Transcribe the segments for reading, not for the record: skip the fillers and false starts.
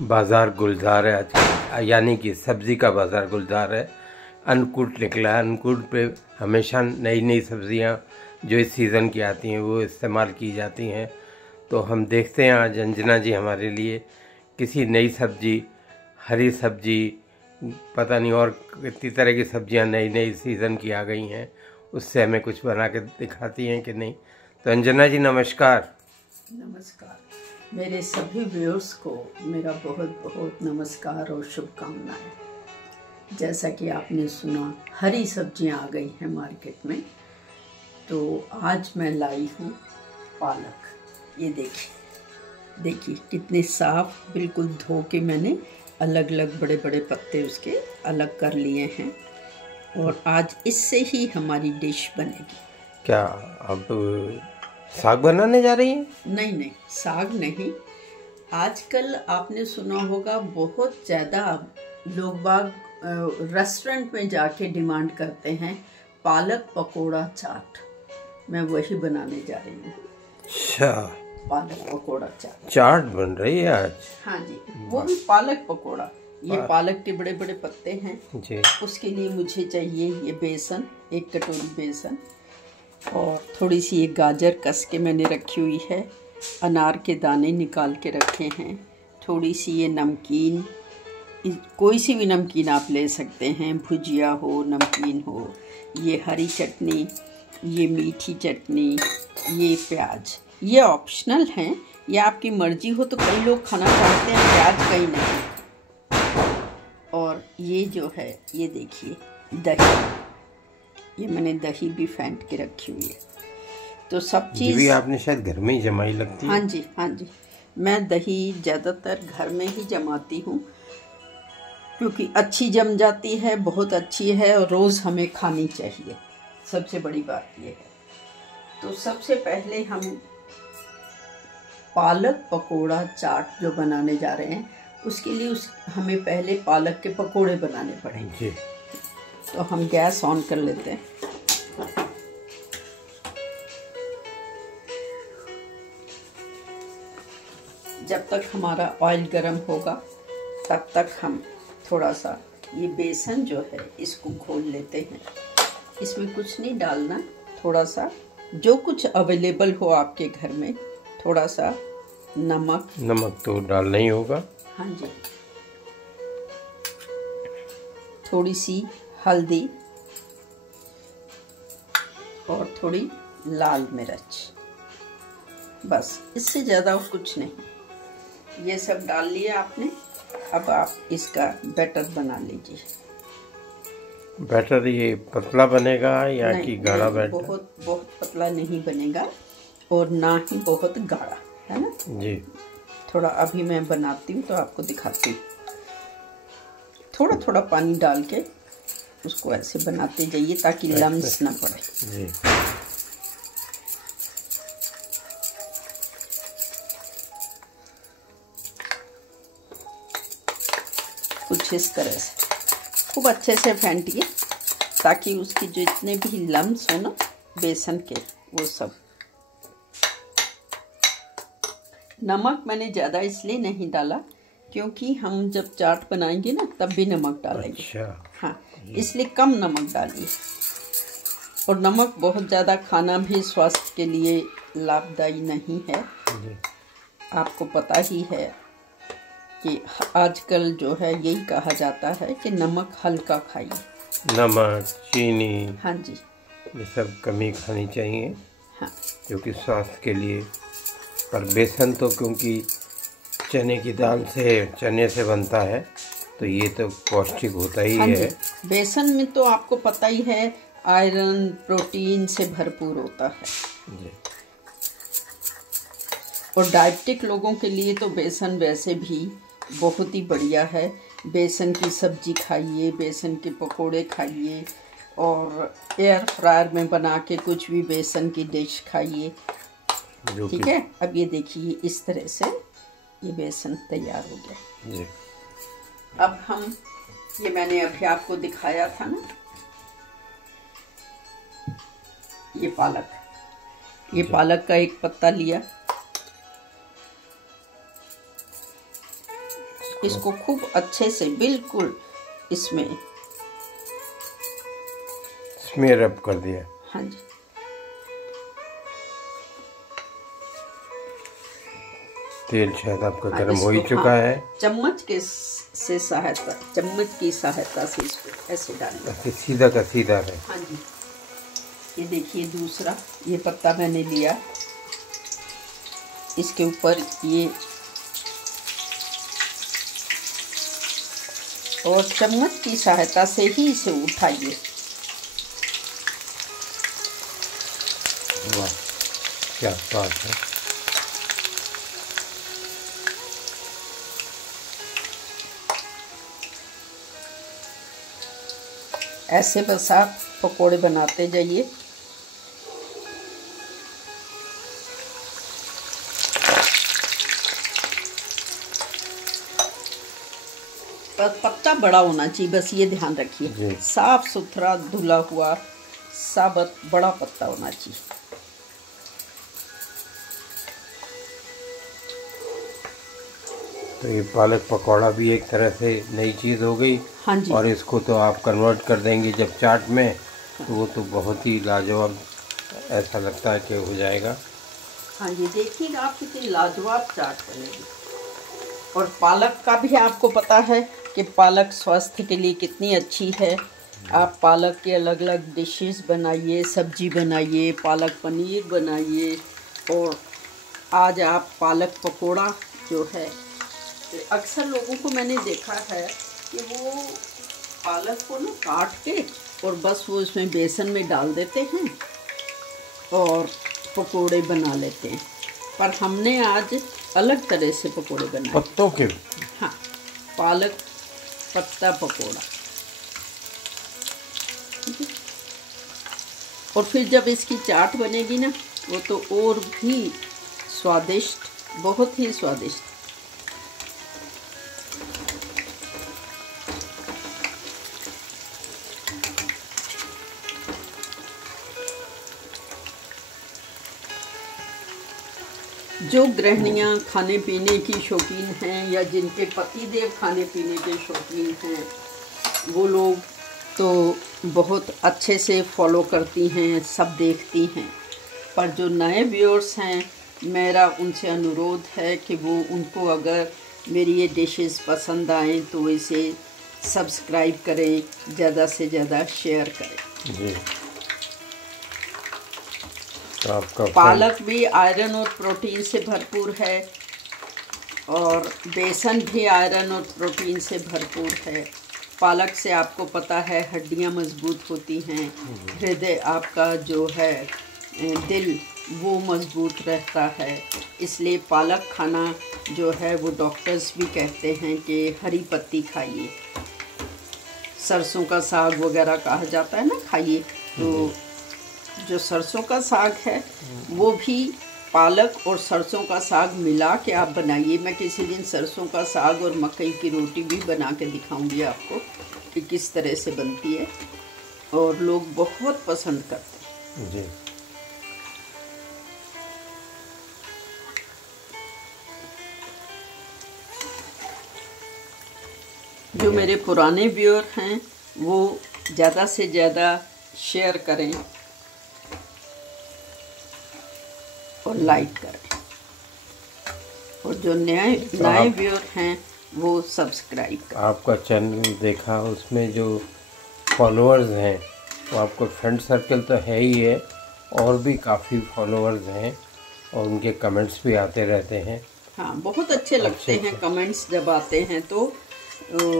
बाज़ार गुलजार है आज, यानी कि सब्ज़ी का बाज़ार गुलजार है। अन्नकूट निकला है। अन्नकूट पे हमेशा नई नई सब्ज़ियाँ जो इस सीज़न की आती हैं वो इस्तेमाल की जाती हैं। तो हम देखते हैं आज अंजना जी हमारे लिए किसी नई सब्ज़ी, हरी सब्ज़ी, पता नहीं और कितनी तरह की सब्ज़ियाँ नई नई सीज़न की आ गई हैं, उससे हमें कुछ बना के दिखाती हैं कि नहीं। तो अंजना जी नमस्कार। नमस्कार। मेरे सभी व्यूअर्स को मेरा बहुत बहुत नमस्कार और शुभकामनाएं। जैसा कि आपने सुना, हरी सब्जियां आ गई हैं मार्केट में, तो आज मैं लाई हूँ पालक। ये देखिए कितने साफ, बिल्कुल धो के मैंने अलग अलग बड़े बड़े पत्ते उसके अलग कर लिए हैं और आज इससे ही हमारी डिश बनेगी। क्या अब साग बनाने जा रही हैं? नहीं, साग नहीं। आजकल आपने सुना होगा बहुत ज़्यादा लोग बाग रेस्टोरेंट में जाके डिमांड करते हैं पालक पकोड़ा चाट। मैं वही बनाने जा रही हूँ। अच्छा, पालक पकोड़ा चाट बन रही है आज? हाँ जी, वो भी पालक पकोड़ा। ये पालक के बड़े बड़े पत्ते हैं जी। उसके लिए मुझे चाहिए ये बेसन, 1 कटोरी बेसन, और थोड़ी सी ये गाजर कस के मैंने रखी हुई है, अनार के दाने निकाल के रखे हैं, थोड़ी सी ये नमकीन, कोई सी भी नमकीन आप ले सकते हैं, भुजिया हो, नमकीन हो, ये हरी चटनी, ये मीठी चटनी, ये प्याज, ये ऑप्शनल हैं, ये आपकी मर्जी हो। तो कई लोग खाना चाहते हैं प्याज, कई नहीं। और ये जो है, ये देखिए दही, ये मैंने दही भी फेंट के रखी हुई है। तो सब चीज़ भी आपने शायद घर में ही जमाई लगती है? हाँ जी, मैं दही ज़्यादातर घर में ही जमाती हूँ क्योंकि अच्छी जम जाती है, बहुत अच्छी है और रोज़ हमें खानी चाहिए। सबसे बड़ी बात ये है। तो सबसे पहले हम पालक पकोड़ा चाट जो बनाने जा रहे हैं, उसके लिए हमें पहले पालक के पकोड़े बनाने पड़ेंगे। तो हम गैस ऑन कर लेते हैं। जब तक हमारा ऑयल गर्म होगा तब तक हम थोड़ा सा ये बेसन जो है इसको घोल लेते हैं। इसमें कुछ नहीं डालना, थोड़ा सा जो कुछ अवेलेबल हो आपके घर में, थोड़ा सा नमक तो डालना ही होगा। हाँ जी, थोड़ी सी हल्दी और थोड़ी लाल मिर्च, बस, इससे ज़्यादा कुछ नहीं। ये सब डाल लिया आपने। अब आप इसका बैटर बना लीजिए। बैटर ये पतला बनेगा या कि गाढ़ा बैटर? बहुत पतला नहीं बनेगा और ना ही बहुत गाढ़ा, है ना जी। थोड़ा अभी मैं बनाती हूँ तो आपको दिखाती हूँ। थोड़ा थोड़ा पानी डाल के उसको ऐसे बनाते जाइए ताकि लम्स ना पड़े। जी। कुछ इस तरह से खूब अच्छे से फेंटिए ताकि उसकी जो इतने भी लम्स हो ना बेसन के, वो सब। नमक मैंने ज़्यादा इसलिए नहीं डाला क्योंकि हम जब चाट बनाएंगे ना तब भी नमक डालेंगे। अच्छा। हाँ, इसलिए कम नमक डालिए। और नमक बहुत ज़्यादा खाना भी स्वास्थ्य के लिए लाभदायी नहीं है। आपको पता ही है कि आजकल जो है यही कहा जाता है कि नमक हल्का खाइए। नमक, चीनी, हाँ जी, ये सब कमी खानी चाहिए। हाँ, क्योंकि स्वास्थ्य के लिए। पर बेसन तो क्योंकि चने की दाल से, चने से बनता है, तो ये तो पौष्टिक होता ही है। बेसन में तो आपको पता ही है आयरन, प्रोटीन से भरपूर होता है जी। और डायबिटिक लोगों के लिए तो बेसन वैसे भी बहुत ही बढ़िया है। बेसन की सब्जी खाइए, बेसन के पकोड़े खाइए और एयर फ्रायर में बना के कुछ भी बेसन की डिश खाइए। ठीक है। अब ये देखिए इस तरह से ये बेसन तैयार हो गया जी। अब हम ये मैंने अभी आपको दिखाया था ना, ये पालक का एक पत्ता लिया, इसको खूब अच्छे से बिल्कुल इसमें रब कर दिया। हाँ जी, तेल शायद आपका हाँ, गर्म हो ही चुका है। चम्मच की सहायता से इसको ऐसे डालें। सीधा का सीधा है। हाँ जी, ये देखिए दूसरा ये पत्ता मैंने लिया, इसके ऊपर ये और चम्मच की सहायता से ही इसे उठाइए। वाह क्या बात है। ऐसे बस आप पकोड़े बनाते जाइए। पत्ता बड़ा होना चाहिए, बस ये ध्यान रखिए, साफ सुथरा धुला हुआ साबुत बड़ा पत्ता होना चाहिए। तो ये पालक पकौड़ा भी एक तरह से नई चीज़ हो गई। हाँ जी। और इसको तो आप कन्वर्ट कर देंगे जब चाट में, तो वो तो बहुत ही लाजवाब ऐसा लगता है कि हो जाएगा। हाँ जी, देखिएगा आप कितनी लाजवाब चाट बनेगी। और पालक का भी आपको पता है कि पालक स्वास्थ्य के लिए कितनी अच्छी है। आप पालक के अलग अलग डिशेस बनाइए, सब्जी बनाइए, पालक पनीर बनाइए। और आज आप पालक पकोड़ा जो है, अक्सर लोगों को मैंने देखा है कि वो पालक को ना काट के और बस वो इसमें बेसन में डाल देते हैं और पकोड़े बना लेते हैं। पर हमने आज अलग तरह से पकोड़े बनाए। पत्तों के? हाँ, पालक पत्ता पकोड़ा। और फिर जब इसकी चाट बनेगी ना, वो तो और भी स्वादिष्ट, बहुत ही स्वादिष्ट। जो गृहिणियाँ खाने पीने की शौकीन हैं या जिनके पतिदेव खाने पीने के शौकीन हैं, वो लोग तो बहुत अच्छे से फॉलो करती हैं, सब देखती हैं। पर जो नए व्यूअर्स हैं, मेरा उनसे अनुरोध है कि वो उनको अगर मेरी ये डिशेस पसंद आएँ तो इसे सब्सक्राइब करें, ज़्यादा से ज़्यादा शेयर करें। जी। तो आपका पालक भी आयरन और प्रोटीन से भरपूर है और बेसन भी आयरन और प्रोटीन से भरपूर है। पालक से आपको पता है हड्डियां मजबूत होती हैं, हृदय आपका जो है दिल वो मजबूत रहता है। इसलिए पालक खाना जो है वो डॉक्टर्स भी कहते हैं कि हरी पत्ती खाइए। सरसों का साग वगैरह कहा जाता है ना, खाइए। तो जो सरसों का साग है वो भी पालक और सरसों का साग मिला के आप बनाइए। मैं किसी दिन सरसों का साग और मकई की रोटी भी बना के दिखाऊंगी आपको कि किस तरह से बनती है, और लोग बहुत पसंद करते हैं। जी। जो मेरे पुराने व्यूअर हैं वो ज़्यादा से ज़्यादा शेयर करें और लाइक करें, और जो नए व्यूअर हैं वो सब्सक्राइब करें। आपका चैनल देखा, उसमें जो फॉलोअर्स हैं वो आपको फ्रेंड सर्कल तो है ही है, और भी काफ़ी फॉलोअर्स हैं और उनके कमेंट्स भी आते रहते हैं। हाँ, बहुत अच्छे लगते हैं कमेंट्स जब आते हैं तो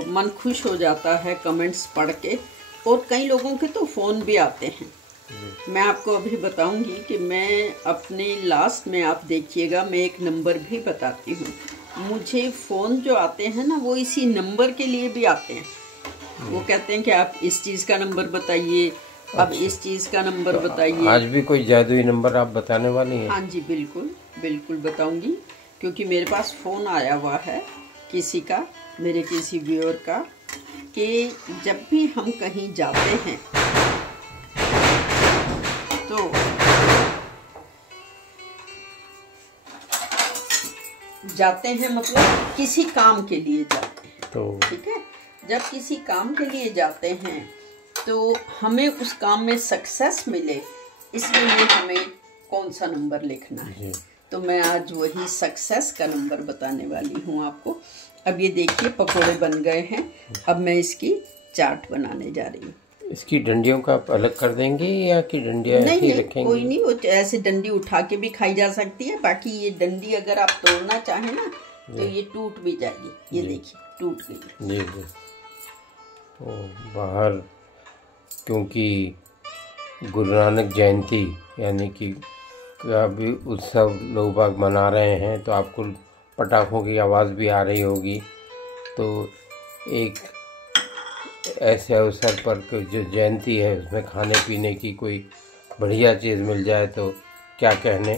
मन खुश हो जाता है कमेंट्स पढ़ के। और कई लोगों के तो फ़ोन भी आते हैं। मैं आपको अभी बताऊंगी कि मैं अपने लास्ट में, आप देखिएगा, मैं एक नंबर भी बताती हूँ। मुझे फ़ोन जो आते हैं ना वो इसी नंबर के लिए भी आते हैं। वो कहते हैं कि आप इस चीज़ का नंबर बताइए, अब इस चीज़ का नंबर बताइए। आज भी कोई जादुई नंबर आप बताने वाली हैं? हाँ जी, बिल्कुल बिल्कुल बताऊंगी, क्योंकि मेरे पास फ़ोन आया हुआ है किसी का, मेरे किसी व्यूअर का, कि जब भी हम कहीं जाते हैं तो जाते हैं मतलब किसी काम के लिए जाते हैं, तो ठीक है। जब किसी काम के लिए जाते हैं तो हमें उस काम में सक्सेस मिले, इसके लिए हमें कौन सा नंबर लिखना है। तो मैं आज वही सक्सेस का नंबर बताने वाली हूँ आपको। अब ये देखिए पकोड़े बन गए हैं। अब मैं इसकी चाट बनाने जा रही हूँ। इसकी डंडियों का आप अलग कर देंगे या कि डंडियाँ ऐसे ही रखेंगे? कोई नहीं, वो ऐसे डंडी उठा के भी खाई जा सकती है। बाकी ये डंडी अगर आप तोड़ना चाहें ना तो ये टूट भी जाएगी। ये देखिए टूट गई। जी जी। तो बाहर क्योंकि गुरु नानक जयंती यानी कि अभी उत्सव लोग बाग मना रहे हैं, तो आपको पटाखों की आवाज़ भी आ रही होगी। तो एक ऐसे अवसर पर जो जयंती है उसमें खाने पीने की कोई बढ़िया चीज़ मिल जाए तो क्या कहने।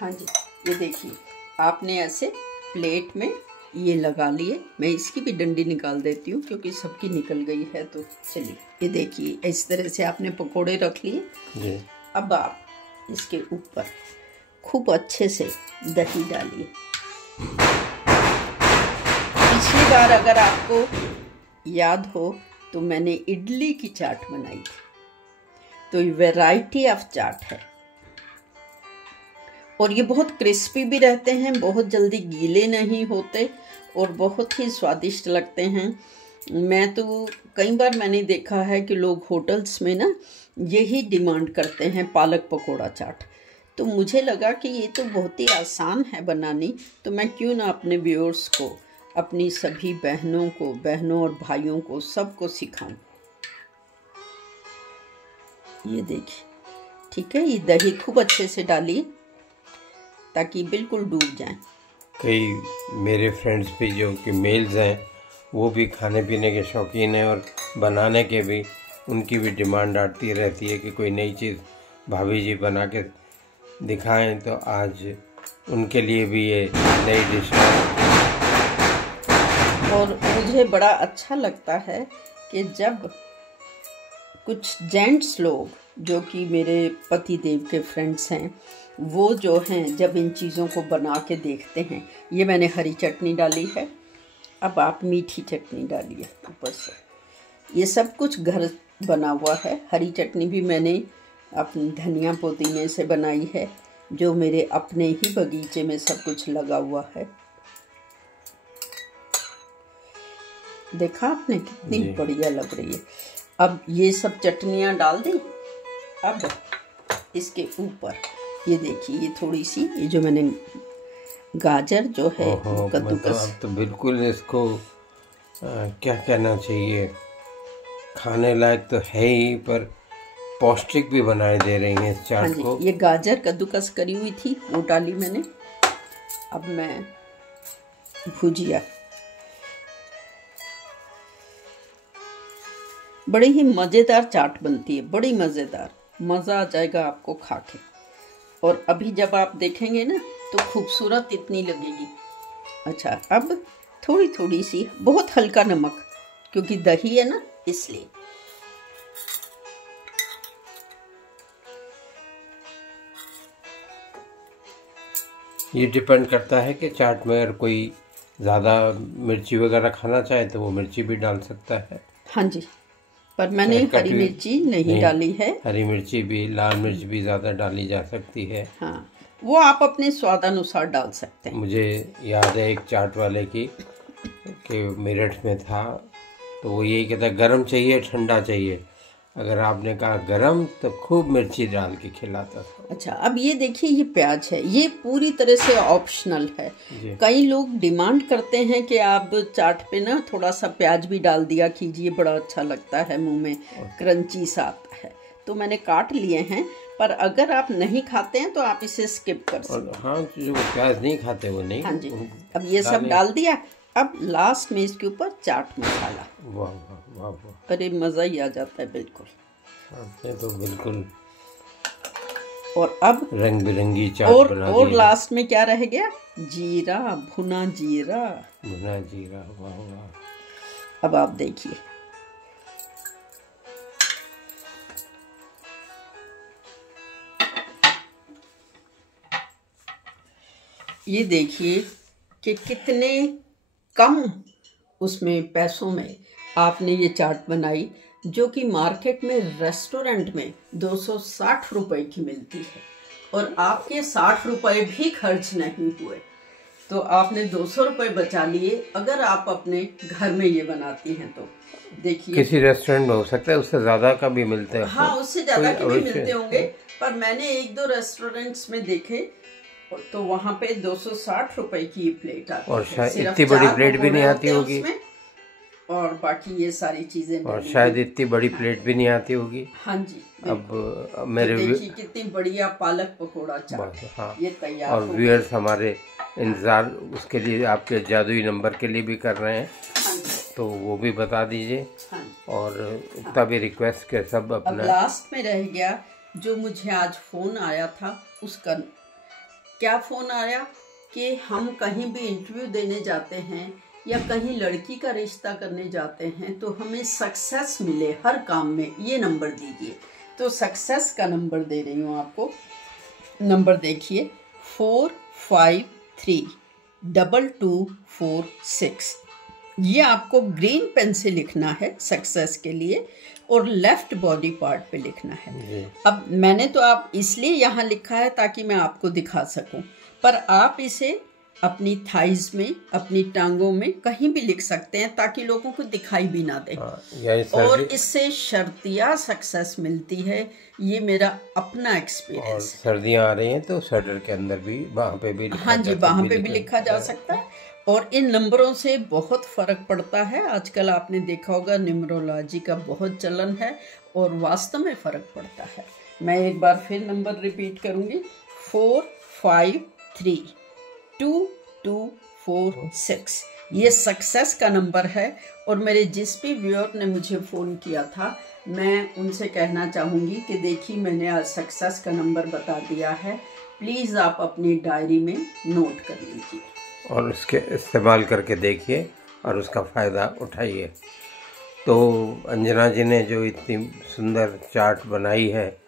हाँ जी, ये देखिए आपने ऐसे प्लेट में ये लगा लिए। मैं इसकी भी डंडी निकाल देती हूँ क्योंकि सबकी निकल गई है। तो चलिए ये देखिए इस तरह से आपने पकोड़े रख लिए जी। अब आप इसके ऊपर खूब अच्छे से दही डालिए। पिछली बार अगर आपको याद हो तो मैंने इडली की चाट बनाई थी। तो ये वैरायटी ऑफ चाट है और ये बहुत क्रिस्पी भी रहते हैं, बहुत जल्दी गीले नहीं होते और बहुत ही स्वादिष्ट लगते हैं। मैं तो कई बार मैंने देखा है कि लोग होटल्स में ना यही डिमांड करते हैं, पालक पकोड़ा चाट। तो मुझे लगा कि ये तो बहुत ही आसान है बनानी, तो मैं क्यों ना अपने व्यूअर्स को, अपनी सभी बहनों और भाइयों को सबको सिखाऊं। ये देखिए, ठीक है। ये दही खूब अच्छे से डालिए ताकि बिल्कुल डूब जाए। कई मेरे फ्रेंड्स भी जो कि मेल्स हैं वो भी खाने पीने के शौकीन हैं और बनाने के भी, उनकी भी डिमांड आती रहती है कि कोई नई चीज़ भाभी जी बना के दिखाएं। तो आज उनके लिए भी ये नई डिश है। और मुझे बड़ा अच्छा लगता है कि जब कुछ जेंट्स लोग जो कि मेरे पति देव के फ्रेंड्स हैं, वो जो हैं जब इन चीज़ों को बना के देखते हैं। ये मैंने हरी चटनी डाली है। अब आप मीठी चटनी डालिए ऊपर से। ये सब कुछ घर बना हुआ है। हरी चटनी भी मैंने अपनी धनिया पुदीने से बनाई है, जो मेरे अपने ही बगीचे में सब कुछ लगा हुआ है। देखा आपने कितनी बढ़िया लग रही है। अब ये सब चटनियाँ डाल दी। अब इसके ऊपर ये देखिए, ये थोड़ी सी, ये जो मैंने गाजर जो है कद्दूकस, तो बिल्कुल इसको क्या कहना चाहिए, खाने लायक तो है ही, पर पौष्टिक भी बनाए दे रही हैं इस चाट को। ये गाजर कद्दूकस करी हुई थी, वो डाली मैंने। अब मैं भुजिया, बड़ी ही मज़ेदार चाट बनती है, बड़ी मज़ेदार, मज़ा आ जाएगा आपको खा के। और अभी जब आप देखेंगे ना तो खूबसूरत इतनी लगेगी। अच्छा, अब थोड़ी थोड़ी सी, बहुत हल्का नमक, क्योंकि दही है ना इसलिए। ये डिपेंड करता है कि चाट में अगर कोई ज़्यादा मिर्ची वगैरह खाना चाहे तो वो मिर्ची भी डाल सकता है। हाँ जी, पर मैंने हरी मिर्ची नहीं डाली है। हरी मिर्ची भी, लाल मिर्च भी ज़्यादा डाली जा सकती है। हाँ, वो आप अपने स्वाद अनुसार डाल सकते हैं। मुझे याद है एक चाट वाले की कि मेरठ में था, तो वो यही कहता है गरम चाहिए ठंडा चाहिए। अगर आपने कहा गरम तो खूब मिर्ची डाल के खिलाता था। अच्छा, अब ये देखिए, ये प्याज है, ये पूरी तरह से ऑप्शनल है। कई लोग डिमांड करते हैं कि आप चाट पे ना थोड़ा सा प्याज भी डाल दिया कीजिए, बड़ा अच्छा लगता है, मुंह में क्रंची सा आता है। तो मैंने काट लिए हैं, पर अगर आप नहीं खाते हैं तो आप इसे स्किप कर सकते हैं। हाँ, जो प्याज नहीं खाते वो नहीं। हाँ जी, अब ये सब डाल दिया। अब लास्ट में इसके ऊपर चाट मसाला। वाह वाह वाह वाह, अरे मज़ा ही आ जाता है बिल्कुल। ये तो बिल्कुल। और अब रंग बिरंगी चाट बना दी। और लास्ट में क्या रह गया? जीरा, भुना जीरा। भुना जीरा, वाह वाह। अब आप देखिए, ये देखिए कि कितने कम उसमें पैसों में आपने ये चाट बनाई, जो कि मार्केट में रेस्टोरेंट में 260 रुपए की मिलती है और आपके 60 रुपए भी खर्च नहीं हुए, तो आपने 200 रुपए बचा लिए अगर आप अपने घर में ये बनाती हैं। तो देखिए, किसी रेस्टोरेंट में हो सकता है उससे ज्यादा का भी मिलते हैं। हाँ, उससे ज्यादा के भी मिलते होंगे, पर मैंने 1-2 रेस्टोरेंट्स में देखे तो वहाँ पे 260 रुपए की प्लेट आती है और शायद इतनी बड़ी प्लेट भी नहीं आती होगी, और बाकी ये सारी चीजें, और शायद इतनी बड़ी प्लेट भी नहीं आती होगी। हाँ जी। अब मेरे देखिए कितनी बढ़िया पालक पकोड़ा चाट, हाँ, ये तैयार और व्यूअर्स हमारे इंतजार उसके लिए आपके जादुई नंबर के लिए भी कर रहे हैं। हाँ, तो वो भी बता दीजिए। हाँ, और इतना भी रिक्वेस्ट के सब अपना। अब लास्ट में रह गया जो मुझे आज फोन आया था, उसका क्या फोन आया कि हम कहीं भी इंटरव्यू देने जाते हैं या कहीं लड़की का रिश्ता करने जाते हैं तो हमें सक्सेस मिले हर काम में, ये नंबर दीजिए। तो सक्सेस का नंबर दे रही हूँ आपको। नंबर देखिए 45322446। ये आपको ग्रीन पेन से लिखना है सक्सेस के लिए और लेफ्ट बॉडी पार्ट पे लिखना है। अब मैंने तो आप इसलिए यहाँ लिखा है ताकि मैं आपको दिखा सकूं, पर आप इसे अपनी थाइज में, अपनी टांगों में कहीं भी लिख सकते हैं ताकि लोगों को दिखाई भी ना दे। और इससे शर्तिया सक्सेस मिलती है, ये मेरा अपना एक्सपीरियंस। सर्दियाँ आ रही हैं तो स्वेटर के अंदर भी वहाँ पे भी हाँ जी, वहाँ पे भी लिखा जा सकता है। और इन नंबरों से बहुत फर्क पड़ता है। आजकल आपने देखा होगा न्यूमरोलॉजी का बहुत चलन है और वास्तव में फर्क पड़ता है। मैं एक बार फिर नंबर रिपीट करूंगी, 45322446। ये सक्सेस का नंबर है। और मेरे जिस भी व्यूअर ने मुझे फ़ोन किया था, मैं उनसे कहना चाहूँगी कि देखिए मैंने आज सक्सेस का नंबर बता दिया है, प्लीज़ आप अपनी डायरी में नोट कर लीजिए और उसके इस्तेमाल करके देखिए और उसका फ़ायदा उठाइए। तो अंजना जी ने जो इतनी सुंदर चाट बनाई है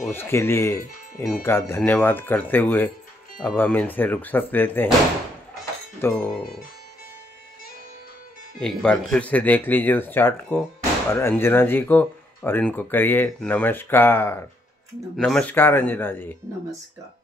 उसके लिए इनका धन्यवाद करते हुए अब हम इनसे रुखसत लेते हैं। तो एक बार फिर से देख लीजिए उस चाट को और अंजना जी को, और इनको करिए नमस्कार। नमस्कार अंजना जी। नमस्कार।